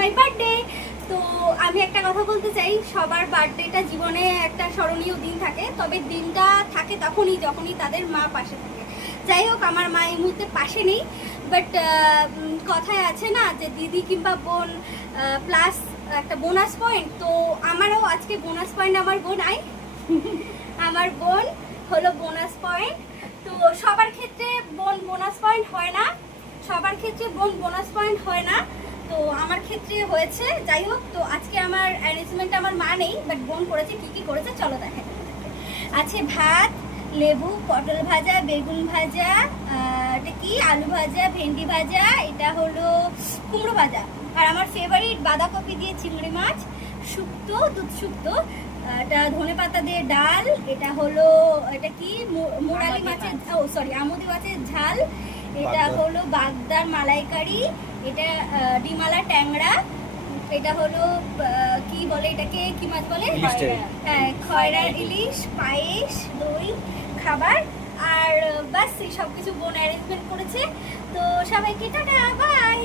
My birthday. তো আমি একটা কথা বলতে চাই, সবার বার্থডেটা জীবনে একটা স্মরণীয় দিন থাকে, তবে দিনটা থাকে তখনই যখনই তাদের মা পাশে থাকে। যাই হোক, আমার মা এই মুহূর্তে পাশে নেই, বাট কথায় আছে না যে দিদি কিংবা বোন প্লাস একটা বোনাস পয়েন্ট। তো আমারও আজকে বোনাস পয়েন্ট, আমার বোন আমার বোন হলো বোনাস পয়েন্ট। তো সবার ক্ষেত্রে বোন বোনাস পয়েন্ট হয় না, সবার ক্ষেত্রে বোন বোনাস পয়েন্ট হয় না, তো আমার ক্ষেত্রে হয়েছে। যাই হোক, তো আজকে আমার অ্যারেঞ্জমেন্ট আমার মা নেই, বাট বোন করেছে। কি কি করেছে চলো দেখেন। আছে ভাত, লেবু, পটল ভাজা, বেগুন ভাজা, এটা কি আলু ভাজা, ভেন্ডি ভাজা, এটা হলো কুমড়ো ভাজা, আর আমার ফেভারিট বাঁধাকপি দিয়ে চিংড়ি মাছ, শুক্তো, দুধ শুক্তো, এটা ধনে পাতা দিয়ে ডাল, এটা হলো এটা কি মোরালি মাছের, ও সরি আমুদি মাছের ঝাল, এটা হলো বাগদার মালাইকারি, এটা ডিমালা ট্যাংরা, এটা হলো কি বলে এটাকে, কি মাছ বলে, হ্যাঁ খয়রা ইলিশ, পায়েস, দই, খাবার। আর বাস এই সব কিছু বোন অ্যারেঞ্জমেন্ট করেছে। তো সবাইকে টাটা, বাই।